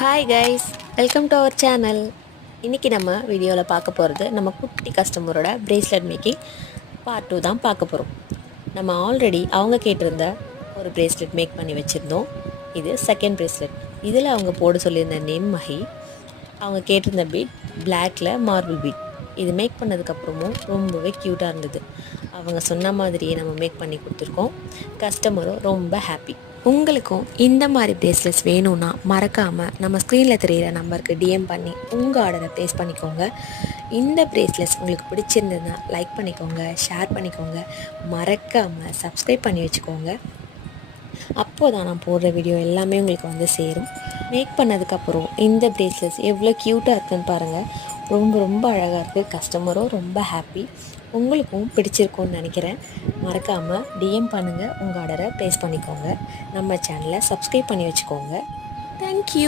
Hi guys, welcome to our channel. இன்றைக்கி நம்ம வீடியோவில் பார்க்க போகிறது நம்ம குட்டி கஸ்டமரோட பிரேஸ்லெட் மேக்கிங் பார்ட் 2 தான் பார்க்க போகிறோம். நம்ம ஆல்ரெடி அவங்க கேட்டிருந்த ஒரு பிரேஸ்லெட் மேக் பண்ணி வச்சுருந்தோம். இது செகண்ட் பிரேஸ்லெட். இதில் அவங்க போட சொல்லியிருந்த நேம் மஹி. அவங்க கேட்டிருந்த பீட் பிளாக்ல மார்பிள் பீட். இது மேக் பண்ணதுக்கப்புறமும் ரொம்பவே க்யூட்டாக இருந்தது. அவங்க சொன்ன மாதிரியே நம்ம மேக் பண்ணி கொடுத்துருக்கோம். கஸ்டமரும் ரொம்ப ஹாப்பி. உங்களுக்கும் இந்த மாதிரி பிரேஸ்லெட்ஸ் வேணும்னா மறக்காமல் நம்ம ஸ்க்ரீனில் தெரிகிற நம்பருக்கு டிஎம் பண்ணி உங்கள் ஆர்டரை ப்ளேஸ் பண்ணிக்கோங்க. இந்த பிரேஸ்லெட்ஸ் உங்களுக்கு பிடிச்சிருந்ததுன்னா லைக் பண்ணிக்கோங்க, ஷேர் பண்ணிக்கோங்க, மறக்காமல் சப்ஸ்கிரைப் பண்ணி வச்சுக்கோங்க. அப்போ தான் நான் போடுற வீடியோ எல்லாமே உங்களுக்கு வந்து சேரும். மேக் பண்ணதுக்கப்புறம் இந்த பிரேஸ்லெட்ஸ் எவ்வளோ க்யூட்டாக இருக்குதுன்னு பாருங்கள். ரொம்ப ரொம்ப அழகாக இருக்குது. கஸ்டமரும் ரொம்ப ஹாப்பி. உங்களுக்கும் பிடிச்சிருக்கும்னு நினைக்கிறேன். மறக்காமல் டிஎம் பண்ணுங்கள், உங்கள் ஆர்டரை ப்ளேஸ் பண்ணிக்கோங்க. நம்ம சேனலை சப்ஸ்கிரைப் பண்ணி வச்சுக்கோங்க. தேங்க்யூ.